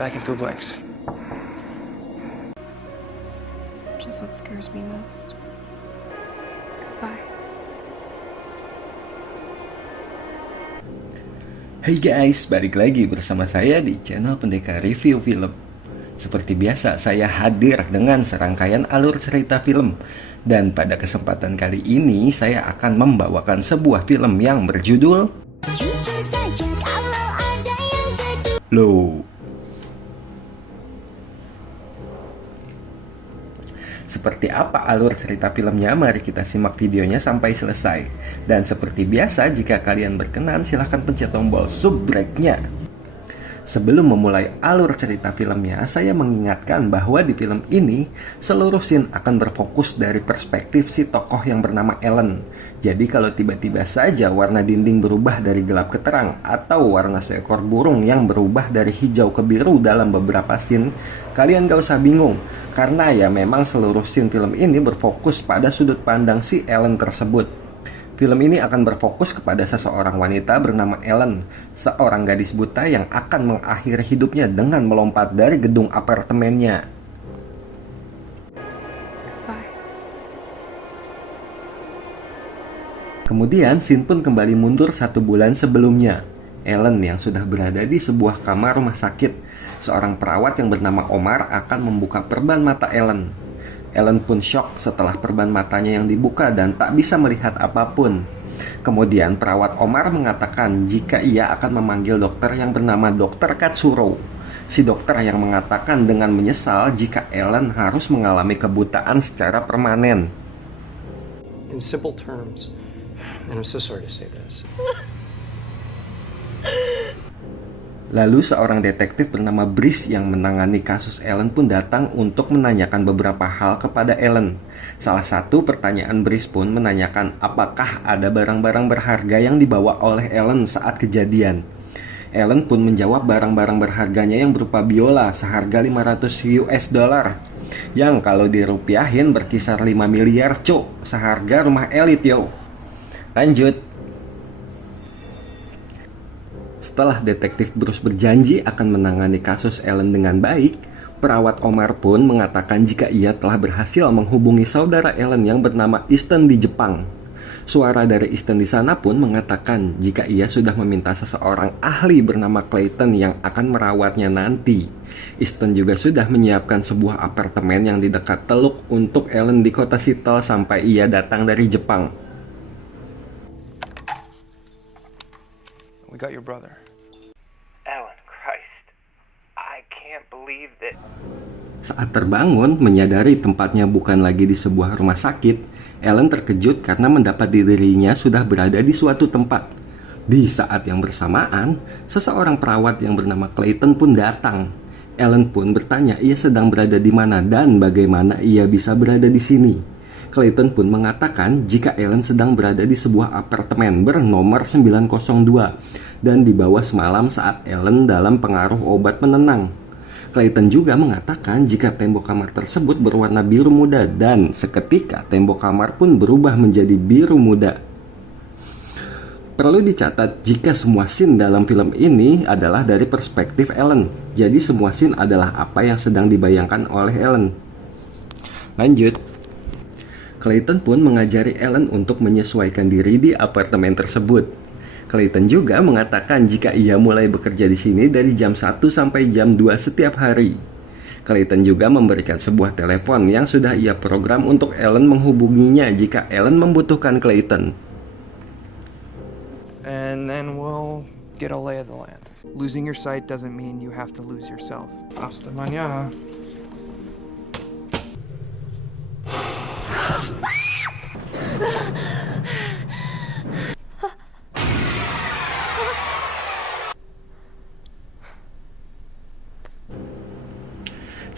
back into the blanks. Which is what scares me most. Goodbye. Hey guys, balik lagi bersama saya di channel Pendekar Review Film. Seperti biasa, saya hadir dengan serangkaian alur cerita film. Dan pada kesempatan kali ini, saya akan membawakan sebuah film yang berjudul Low. Seperti apa alur cerita filmnya? Mari kita simak videonya sampai selesai. Dan seperti biasa, jika kalian berkenan, silahkan pencet tombol subbreak-nya. Sebelum memulai alur cerita filmnya, saya mengingatkan bahwa di film ini, seluruh scene akan berfokus dari perspektif si tokoh yang bernama Ellen. Jadi kalau tiba-tiba saja warna dinding berubah dari gelap ke terang, atau warna seekor burung yang berubah dari hijau ke biru dalam beberapa scene, kalian gak usah bingung. Karena ya memang seluruh scene film ini berfokus pada sudut pandang si Ellen tersebut. Film ini akan berfokus kepada seseorang wanita bernama Ellen, seorang gadis buta yang akan mengakhiri hidupnya dengan melompat dari gedung apartemennya. Goodbye. Kemudian scene pun kembali mundur 1 bulan sebelumnya. Ellen yang sudah berada di sebuah kamar rumah sakit. Seorang perawat yang bernama Omar akan membuka perban mata Ellen. Ellen pun shock setelah perban matanya yang dibuka dan tak bisa melihat apapun. Kemudian perawat Omar mengatakan jika ia akan memanggil dokter yang bernama Dr. Katsuro. Si dokter yang mengatakan dengan menyesal jika Ellen harus mengalami kebutaan secara permanen. In simple terms, and I'm so sorry to say this. Lalu seorang detektif bernama Brice yang menangani kasus Ellen pun datang untuk menanyakan beberapa hal kepada Ellen. Salah satu pertanyaan Brice pun menanyakan apakah ada barang-barang berharga yang dibawa oleh Ellen saat kejadian. Ellen pun menjawab barang-barang berharganya yang berupa biola seharga 500 US dollar. Yang kalau dirupiahin berkisar 5 miliar cok, seharga rumah elit yo. Lanjut. Setelah detektif Bruce berjanji akan menangani kasus Ellen dengan baik, perawat Omar pun mengatakan jika ia telah berhasil menghubungi saudara Ellen yang bernama Easton di Jepang. Suara dari Easton di sana pun mengatakan jika ia sudah meminta seseorang ahli bernama Clayton yang akan merawatnya nanti. Easton juga sudah menyiapkan sebuah apartemen yang di dekat Teluk untuk Ellen di kota Seattle sampai ia datang dari Jepang. We got your brother. Ellen, Christ. I can't believe that. Saat terbangun, menyadari tempatnya bukan lagi di sebuah rumah sakit, Ellen terkejut karena mendapati dirinya sudah berada di suatu tempat. Di saat yang bersamaan, seseorang perawat yang bernama Clayton pun datang. Ellen pun bertanya ia sedang berada di mana dan bagaimana ia bisa berada di sini. Clayton pun mengatakan jika Ellen sedang berada di sebuah apartemen bernomor 902 dan dibawa semalam saat Ellen dalam pengaruh obat penenang. Clayton juga mengatakan jika tembok kamar tersebut berwarna biru muda dan seketika tembok kamar pun berubah menjadi biru muda. Perlu dicatat jika semua scene dalam film ini adalah dari perspektif Ellen. Jadi semua scene adalah apa yang sedang dibayangkan oleh Ellen. Lanjut. Clayton pun mengajari Ellen untuk menyesuaikan diri di apartemen tersebut. Clayton juga mengatakan jika ia mulai bekerja di sini dari jam 1 sampai jam 2 setiap hari. Clayton juga memberikan sebuah telepon yang sudah ia program untuk Ellen menghubunginya jika Ellen membutuhkan Clayton. And then we'll get a lay of the land. Losing your sight doesn't mean you have to lose yourself. Hasta mañana.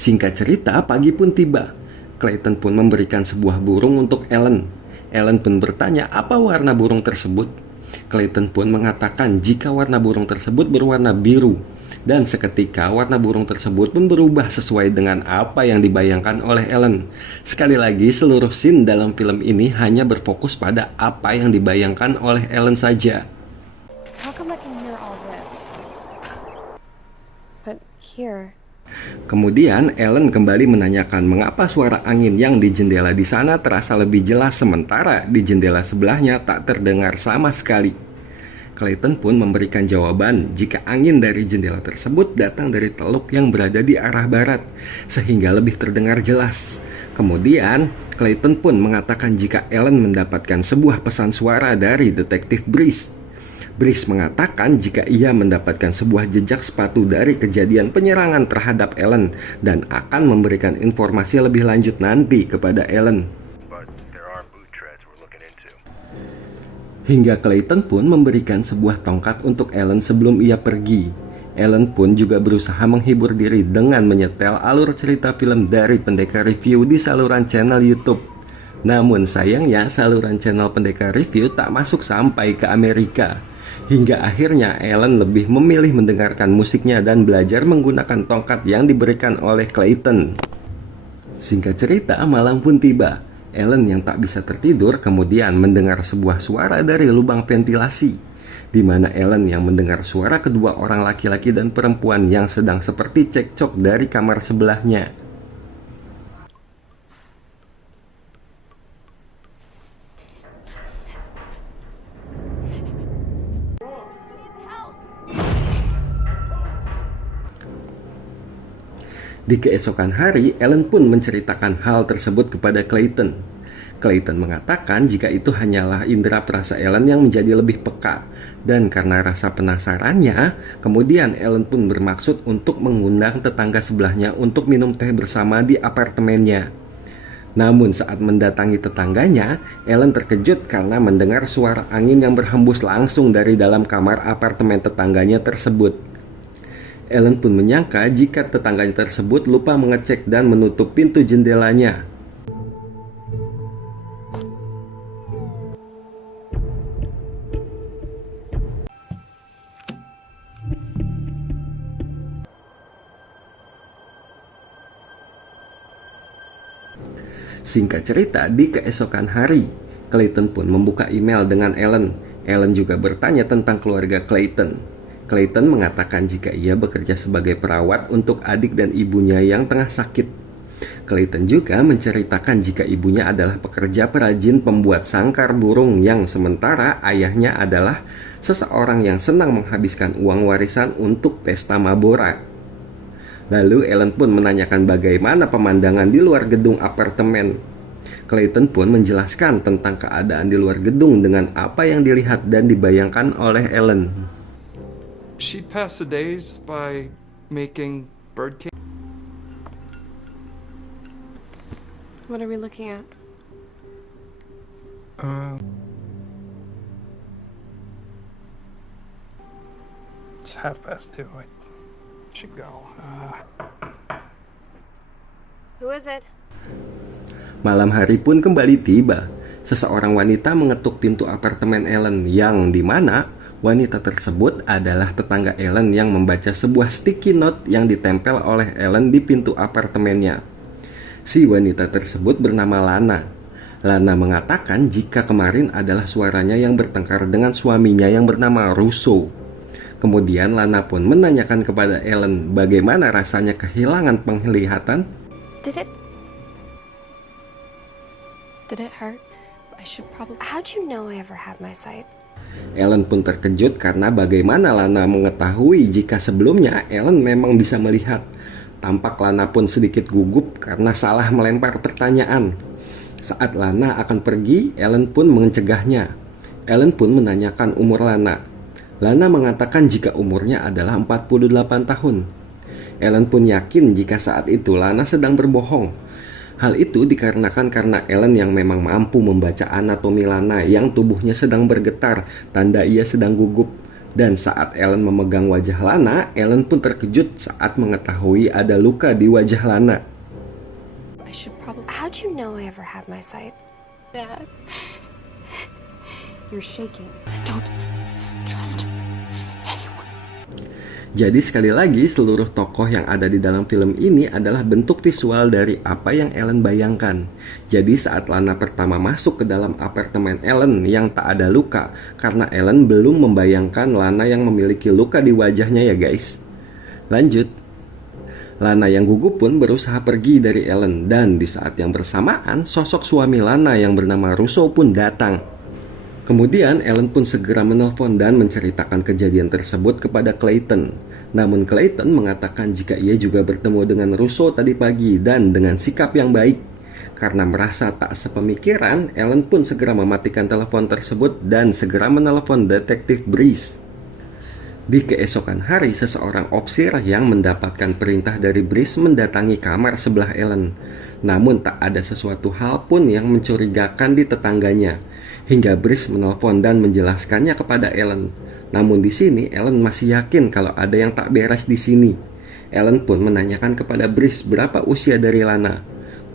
Singkat cerita, pagi pun tiba. Clayton pun memberikan sebuah burung untuk Ellen. Ellen pun bertanya apa warna burung tersebut. Clayton pun mengatakan jika warna burung tersebut berwarna biru. Dan seketika warna burung tersebut pun berubah sesuai dengan apa yang dibayangkan oleh Ellen. Sekali lagi, seluruh scene dalam film ini hanya berfokus pada apa yang dibayangkan oleh Ellen saja. How come I can hear all this? But here? Kemudian Ellen kembali menanyakan mengapa suara angin yang di jendela di sana terasa lebih jelas sementara di jendela sebelahnya tak terdengar sama sekali. Clayton pun memberikan jawaban jika angin dari jendela tersebut datang dari teluk yang berada di arah barat sehingga lebih terdengar jelas. Kemudian Clayton pun mengatakan jika Ellen mendapatkan sebuah pesan suara dari detektif Brice. Brice mengatakan jika ia mendapatkan sebuah jejak sepatu dari kejadian penyerangan terhadap Ellen dan akan memberikan informasi lebih lanjut nanti kepada Ellen. but there are boot treads we're looking into. Hingga Clayton pun memberikan sebuah tongkat untuk Ellen sebelum ia pergi. Ellen pun juga berusaha menghibur diri dengan menyetel alur cerita film dari Pendekar Review di saluran channel YouTube. Namun sayangnya saluran channel Pendekar Review tak masuk sampai ke Amerika. Hingga akhirnya Ellen lebih memilih mendengarkan musiknya dan belajar menggunakan tongkat yang diberikan oleh Clayton. Singkat cerita, malam pun tiba. Ellen yang tak bisa tertidur kemudian mendengar sebuah suara dari lubang ventilasi, di mana Ellen yang mendengar suara kedua orang laki-laki dan perempuan yang sedang seperti cekcok dari kamar sebelahnya. Di keesokan hari, Ellen pun menceritakan hal tersebut kepada Clayton. Clayton mengatakan jika itu hanyalah indera perasa Ellen yang menjadi lebih peka. Dan karena rasa penasarannya, kemudian Ellen pun bermaksud untuk mengundang tetangga sebelahnya untuk minum teh bersama di apartemennya. Namun saat mendatangi tetangganya, Ellen terkejut karena mendengar suara angin yang berhembus langsung dari dalam kamar apartemen tetangganya tersebut. Ellen pun menyangka jika tetangganya tersebut lupa mengecek dan menutup pintu jendelanya. Singkat cerita, di keesokan hari, Clayton pun membuka email dengan Ellen. Ellen juga bertanya tentang keluarga Clayton. Clayton mengatakan jika ia bekerja sebagai perawat untuk adik dan ibunya yang tengah sakit. Clayton juga menceritakan jika ibunya adalah pekerja perajin pembuat sangkar burung yang sementara ayahnya adalah seseorang yang senang menghabiskan uang warisan untuk pesta mabora. Lalu Ellen pun menanyakan bagaimana pemandangan di luar gedung apartemen. Clayton pun menjelaskan tentang keadaan di luar gedung dengan apa yang dilihat dan dibayangkan oleh Ellen. She'd pass the days by making bird cage. What are we looking at? It's 2:30. I should go. Who is it? Malam hari pun kembali tiba. Seseorang wanita mengetuk pintu apartemen Ellen yang dimana wanita tersebut adalah tetangga Ellen yang membaca sebuah sticky note yang ditempel oleh Ellen di pintu apartemennya. Si wanita tersebut bernama Lana. Lana mengatakan jika kemarin adalah suaranya yang bertengkar dengan suaminya yang bernama Russo. Kemudian Lana pun menanyakan kepada Ellen bagaimana rasanya kehilangan penglihatan. Did it hurt? I should probably. How'd you know I ever had my sight? Ellen pun terkejut karena bagaimana Lana mengetahui jika sebelumnya Ellen memang bisa melihat. Tampak Lana pun sedikit gugup karena salah melempar pertanyaan. Saat Lana akan pergi, Ellen pun mencegahnya. Ellen pun menanyakan umur Lana. Lana mengatakan jika umurnya adalah 48 tahun. Ellen pun yakin jika saat itu Lana sedang berbohong. Hal itu dikarenakan karena Ellen yang memang mampu membaca anatomi Lana yang tubuhnya sedang bergetar, tanda ia sedang gugup. Dan saat Ellen memegang wajah Lana, Ellen pun terkejut saat mengetahui ada luka di wajah Lana. I should probably. How'd you know I ever had my sight? Dad. You're shaking. Don't trust anyone. Jadi sekali lagi seluruh tokoh yang ada di dalam film ini adalah bentuk visual dari apa yang Ellen bayangkan. Jadi saat Lana pertama masuk ke dalam apartemen Ellen yang tak ada luka, karena Ellen belum membayangkan Lana yang memiliki luka di wajahnya ya guys. Lanjut. Lana yang gugup pun berusaha pergi dari Ellen, dan di saat yang bersamaan sosok suami Lana yang bernama Russo pun datang. Kemudian Ellen pun segera menelpon dan menceritakan kejadian tersebut kepada Clayton. Namun Clayton mengatakan jika ia juga bertemu dengan Russo tadi pagi dan dengan sikap yang baik. Karena merasa tak sepemikiran, Ellen pun segera mematikan telepon tersebut dan segera menelepon detektif Brice. Di keesokan hari, seseorang opsir yang mendapatkan perintah dari Brice mendatangi kamar sebelah Ellen. Namun tak ada sesuatu hal pun yang mencurigakan di tetangganya. Hingga Brice menelpon dan menjelaskannya kepada Ellen. Namun di sini Ellen masih yakin kalau ada yang tak beres di sini. Ellen pun menanyakan kepada Brice berapa usia dari Lana.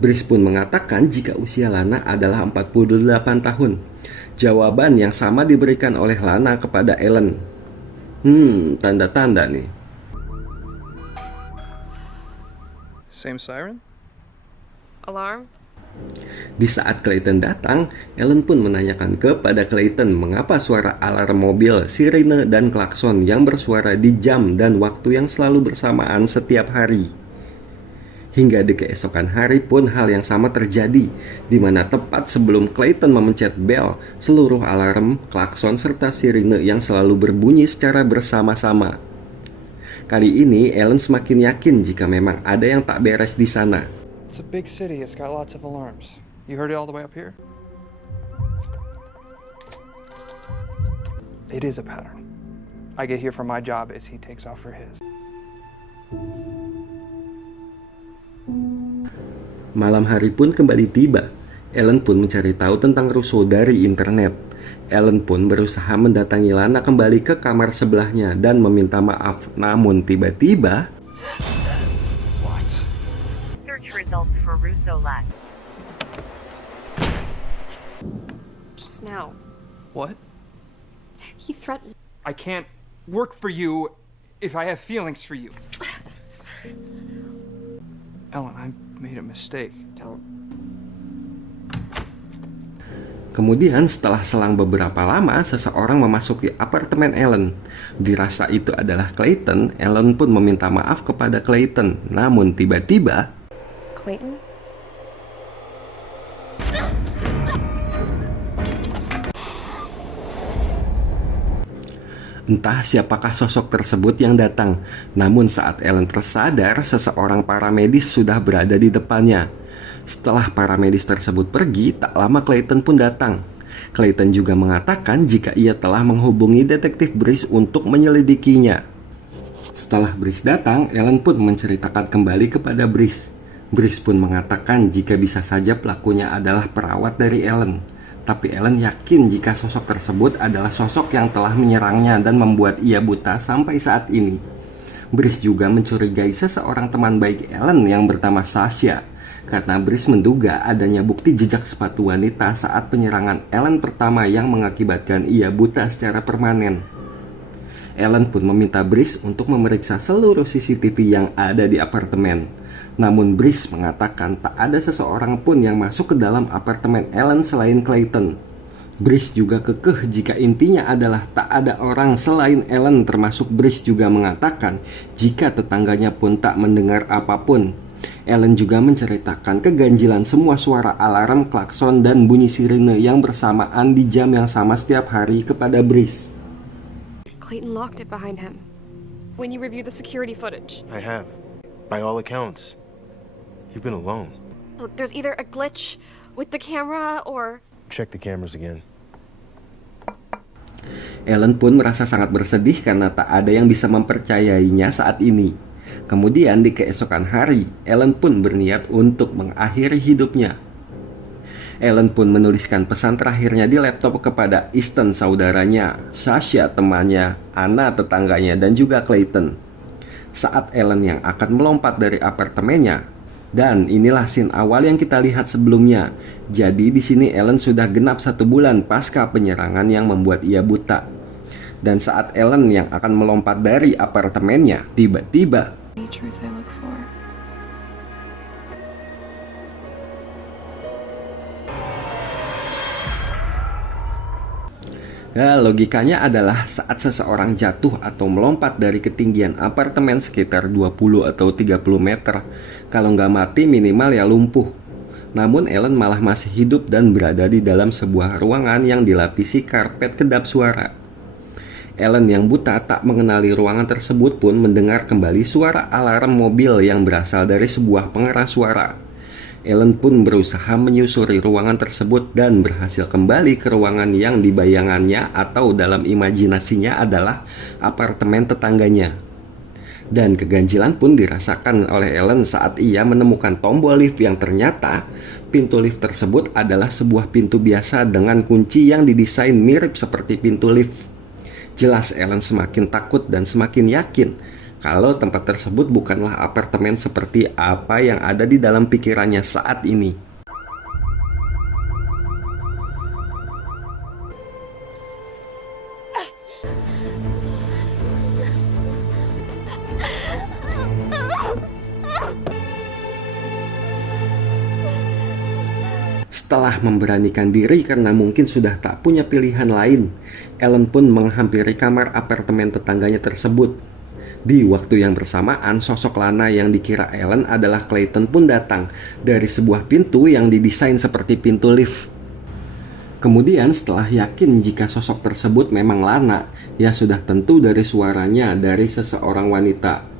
Brice pun mengatakan jika usia Lana adalah 48 tahun. Jawaban yang sama diberikan oleh Lana kepada Ellen. Tanda-tanda nih. Same siren? Alarm? Di saat Clayton datang, Ellen pun menanyakan kepada Clayton mengapa suara alarm mobil, sirine, dan klakson yang bersuara di jam dan waktu yang selalu bersamaan setiap hari. Hingga di keesokan hari pun hal yang sama terjadi, di mana tepat sebelum Clayton memencet bel, seluruh alarm, klakson, serta sirine yang selalu berbunyi secara bersama-sama. Kali ini Ellen semakin yakin jika memang ada yang tak beres di sana. It's a big city. It's got lots of alarms. You heard it all the way up here? It is a pattern. I get here for my job as he takes off for his. Malam hari pun kembali tiba. Ellen pun mencari tahu tentang Russo dari internet. Ellen pun berusaha mendatangi Lana kembali ke kamar sebelahnya dan meminta maaf. Namun tiba-tiba Search results for Russo Lab. Just now. What? He threatened. I can't work for you if I have feelings for you. Ellen, I made a mistake. Don't. Kemudian setelah selang beberapa lama, seseorang memasuki apartemen Ellen. Dirasa itu adalah Clayton, Ellen pun meminta maaf kepada Clayton. Namun tiba-tiba Clayton? entah siapakah sosok tersebut yang datang. Namun saat Ellen tersadar, seseorang paramedis sudah berada di depannya. Setelah paramedis tersebut pergi, tak lama Clayton pun datang. Clayton juga mengatakan jika ia telah menghubungi detektif Brice untuk menyelidikinya. Setelah Brice datang, Ellen pun menceritakan kembali kepada Brice. Brice pun mengatakan jika bisa saja pelakunya adalah perawat dari Ellen. Tapi Ellen yakin jika sosok tersebut adalah sosok yang telah menyerangnya dan membuat ia buta sampai saat ini. Brice juga mencurigai seseorang teman baik Ellen yang bernama Sasha, karena Brice menduga adanya bukti jejak sepatu wanita saat penyerangan Ellen pertama yang mengakibatkan ia buta secara permanen. Ellen pun meminta Brice untuk memeriksa seluruh CCTV yang ada di apartemen. Namun Brice mengatakan tak ada seseorang pun yang masuk ke dalam apartemen Ellen selain Clayton. Brice juga kekeh jika intinya adalah tak ada orang selain Ellen, termasuk Brice juga mengatakan jika tetangganya pun tak mendengar apapun. Ellen juga menceritakan keganjilan semua suara alarm, klakson, dan bunyi sirine yang bersamaan di jam yang sama setiap hari kepada Brice. Clayton locked it behind him. When you review the security footage. I have. By all accounts. You've been alone. Look, there's either a glitch with the camera or... Check the cameras again. Ellen pun merasa sangat bersedih karena tak ada yang bisa mempercayainya saat ini. Kemudian di keesokan hari, Ellen pun berniat untuk mengakhiri hidupnya. Ellen pun menuliskan pesan terakhirnya di laptop kepada Easton saudaranya, Sasha temannya, Anna tetangganya, dan juga Clayton. Saat Ellen yang akan melompat dari apartemennya, dan inilah scene awal yang kita lihat sebelumnya. Jadi di sini Ellen sudah genap 1 bulan pasca penyerangan yang membuat ia buta. Dan saat Ellen yang akan melompat dari apartemennya, tiba-tiba The truth I look for. Ya, logikanya adalah saat seseorang jatuh atau melompat dari ketinggian apartemen sekitar 20 atau 30 meter, kalau nggak mati minimal ya lumpuh. Namun Ellen malah masih hidup dan berada di dalam sebuah ruangan yang dilapisi karpet kedap suara. Ellen yang buta tak mengenali ruangan tersebut pun mendengar kembali suara alarm mobil yang berasal dari sebuah pengeras suara. Ellen pun berusaha menyusuri ruangan tersebut dan berhasil kembali ke ruangan yang dibayangannya atau dalam imajinasinya adalah apartemen tetangganya. Dan keganjilan pun dirasakan oleh Ellen saat ia menemukan tombol lift yang ternyata pintu lift tersebut adalah sebuah pintu biasa dengan kunci yang didesain mirip seperti pintu lift. Jelas Ellen semakin takut dan semakin yakin kalau tempat tersebut bukanlah apartemen seperti apa yang ada di dalam pikirannya saat ini. Setelah memberanikan diri karena mungkin sudah tak punya pilihan lain, Ellen pun menghampiri kamar apartemen tetangganya tersebut. Di waktu yang bersamaan, sosok Lana yang dikira Ellen adalah Clayton pun datang dari sebuah pintu yang didesain seperti pintu lift. Kemudian setelah yakin jika sosok tersebut memang Lana, ya sudah tentu dari suaranya dari seseorang wanita.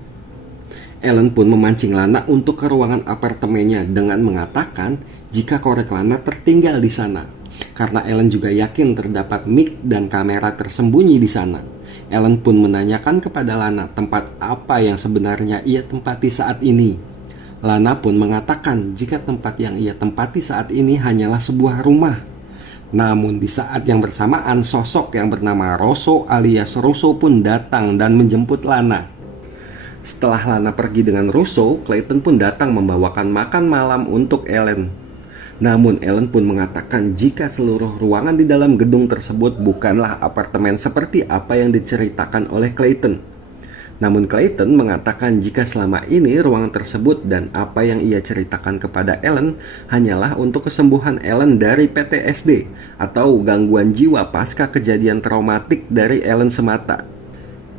Ellen pun memancing Lana untuk ke ruangan apartemennya dengan mengatakan jika korek Lana tertinggal di sana. Karena Ellen juga yakin terdapat mic dan kamera tersembunyi di sana. Ellen pun menanyakan kepada Lana tempat apa yang sebenarnya ia tempati saat ini. Lana pun mengatakan jika tempat yang ia tempati saat ini hanyalah sebuah rumah. Namun di saat yang bersamaan, sosok yang bernama Rosso alias Russo pun datang dan menjemput Lana. Setelah Lana pergi dengan Russo, Clayton pun datang membawakan makan malam untuk Ellen. Namun Ellen pun mengatakan jika seluruh ruangan di dalam gedung tersebut bukanlah apartemen seperti apa yang diceritakan oleh Clayton. Namun Clayton mengatakan jika selama ini ruangan tersebut dan apa yang ia ceritakan kepada Ellen hanyalah untuk kesembuhan Ellen dari PTSD atau gangguan jiwa pasca kejadian traumatik dari Ellen semata.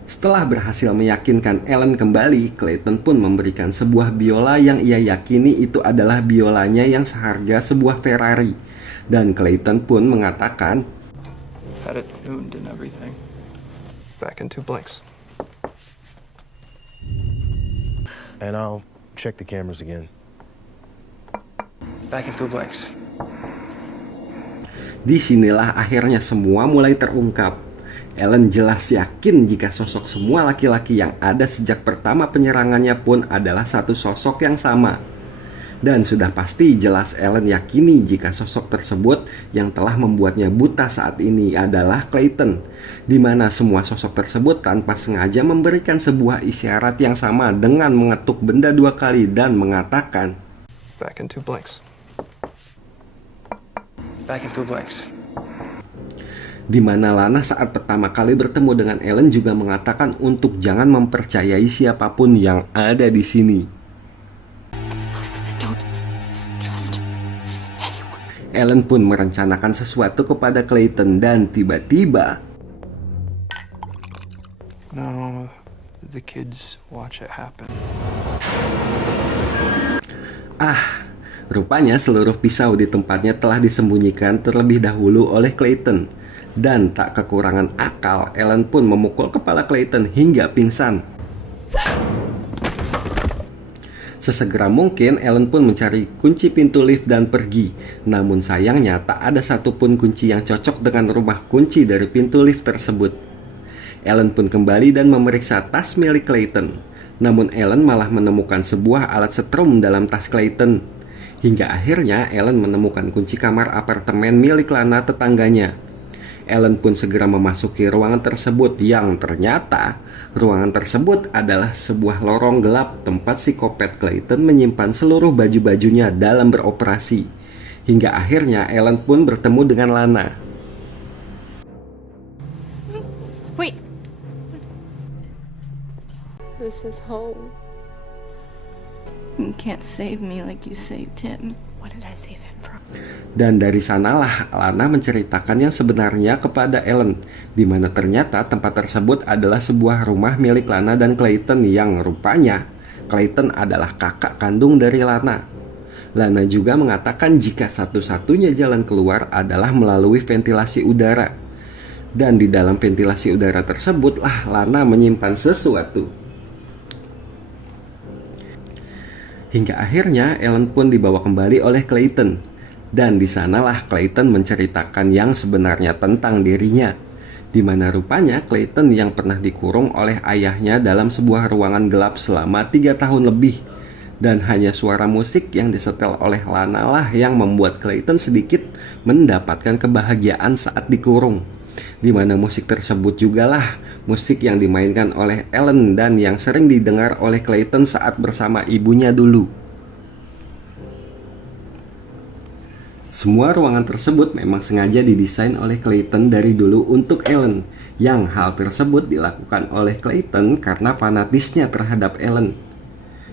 Setelah berhasil meyakinkan Ellen kembali, Clayton pun memberikan sebuah biola yang ia yakini itu adalah biolanya yang seharga sebuah Ferrari. Dan Clayton pun mengatakan, Had it tuned and everything. Back in 2 blinks. And I'll check the cameras again. Back in 2 blinks. disinilah akhirnya semua mulai terungkap. Ellen jelas yakin jika sosok semua laki-laki yang ada sejak pertama penyerangannya pun adalah satu sosok yang sama. Dan sudah pasti jelas Ellen yakini jika sosok tersebut yang telah membuatnya buta saat ini adalah Clayton, di mana semua sosok tersebut tanpa sengaja memberikan sebuah isyarat yang sama dengan mengetuk benda 2 kali dan mengatakan, Back in 2 blinks. Back in 2 blinks. di mana Lana saat pertama kali bertemu dengan Ellen juga mengatakan untuk jangan mempercayai siapapun yang ada di sini. Don't trust anyone. Ellen pun merencanakan sesuatu kepada Clayton dan tiba-tiba No, the kids watch it happen. rupanya seluruh pisau di tempatnya telah disembunyikan terlebih dahulu oleh Clayton. Dan tak kekurangan akal, Ellen pun memukul kepala Clayton hingga pingsan. Sesegera mungkin Ellen pun mencari kunci pintu lift dan pergi. Namun sayangnya tak ada satupun kunci yang cocok dengan rumah kunci dari pintu lift tersebut. Ellen pun kembali dan memeriksa tas milik Clayton. Namun Ellen malah menemukan sebuah alat setrum dalam tas Clayton. Hingga akhirnya Ellen menemukan kunci kamar apartemen milik Lana tetangganya. Ellen pun segera memasuki ruangan tersebut yang ternyata ruangan tersebut adalah sebuah lorong gelap tempat psikopat Clayton menyimpan seluruh baju-bajunya dalam beroperasi. Hingga akhirnya Ellen pun bertemu dengan Lana. Wait. This is home. You can't save me like you saved him. What did I save him from? Dan dari sanalah Lana menceritakan yang sebenarnya kepada Ellen, di mana ternyata tempat tersebut adalah sebuah rumah milik Lana dan Clayton yang rupanya Clayton adalah kakak kandung dari Lana. Lana juga mengatakan jika satu-satunya jalan keluar adalah melalui ventilasi udara. Dan di dalam ventilasi udara tersebutlah Lana menyimpan sesuatu. Hingga akhirnya Ellen pun dibawa kembali oleh Clayton. Dan di sanalah Clayton menceritakan yang sebenarnya tentang dirinya, di mana rupanya Clayton yang pernah dikurung oleh ayahnya dalam sebuah ruangan gelap selama 3 tahun lebih. Dan hanya suara musik yang disetel oleh Lana lah yang membuat Clayton sedikit mendapatkan kebahagiaan saat dikurung. Di mana musik tersebut jugalah musik yang dimainkan oleh Ellen dan yang sering didengar oleh Clayton saat bersama ibunya dulu. Semua ruangan tersebut memang sengaja didesain oleh Clayton dari dulu untuk Ellen, yang hal tersebut dilakukan oleh Clayton karena fanatisnya terhadap Ellen.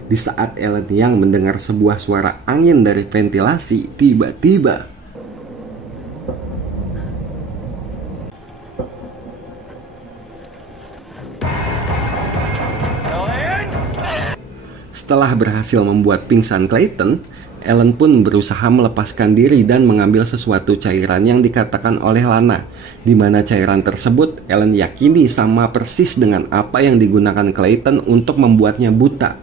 Di saat Ellen yang mendengar sebuah suara angin dari ventilasi, tiba-tiba setelah berhasil membuat pingsan Clayton, Ellen pun berusaha melepaskan diri dan mengambil sesuatu cairan yang dikatakan oleh Lana, di mana cairan tersebut Ellen yakini sama persis dengan apa yang digunakan Clayton untuk membuatnya buta.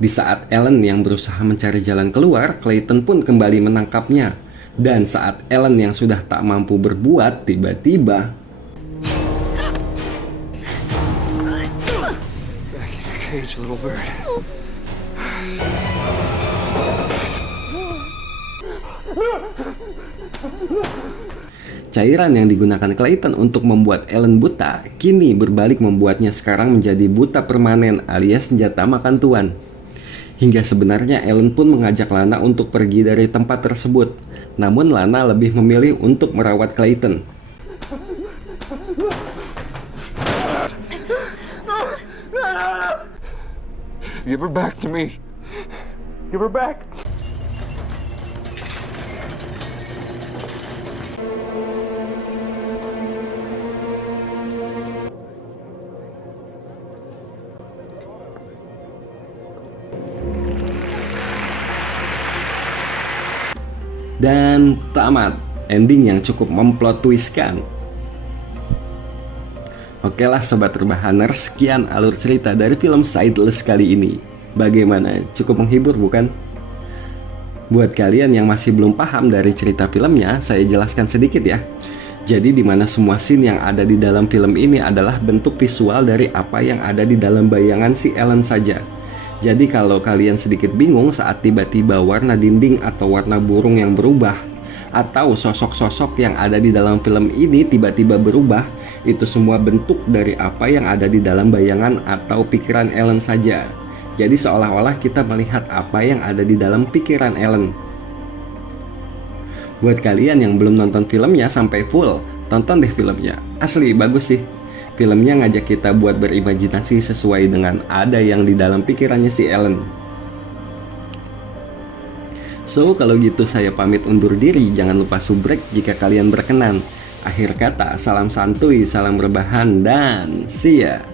Di saat Ellen yang berusaha mencari jalan keluar, Clayton pun kembali menangkapnya. Dan saat Ellen yang sudah tak mampu berbuat, tiba-tiba Cage, little bird. cairan yang digunakan Clayton untuk membuat Ellen buta, kini berbalik membuatnya sekarang menjadi buta permanen alias senjata makan tuan. Hingga sebenarnya Ellen pun mengajak Lana untuk pergi dari tempat tersebut. Namun Lana lebih memilih untuk merawat Clayton. Give her back to me. Give her back. Dan tamat, ending yang cukup memplot twistkan. Oke lah sobat rebahaners, sekian alur cerita dari film Sightless kali ini. Bagaimana? Cukup menghibur bukan? Buat kalian yang masih belum paham dari cerita filmnya, saya jelaskan sedikit ya. Jadi dimana semua scene yang ada di dalam film ini adalah bentuk visual dari apa yang ada di dalam bayangan si Ellen saja. Jadi kalau kalian sedikit bingung saat tiba-tiba warna dinding atau warna burung yang berubah, atau sosok-sosok yang ada di dalam film ini tiba-tiba berubah, itu semua bentuk dari apa yang ada di dalam bayangan atau pikiran Ellen saja. Jadi seolah-olah kita melihat apa yang ada di dalam pikiran Ellen. Buat kalian yang belum nonton filmnya sampai full, tonton deh filmnya. Asli bagus sih. Filmnya ngajak kita buat berimajinasi sesuai dengan ada yang di dalam pikirannya si Ellen. So, kalau gitu saya pamit undur diri. Jangan lupa subrek jika kalian berkenan. Akhir kata, salam santuy, salam rebahan, dan see ya.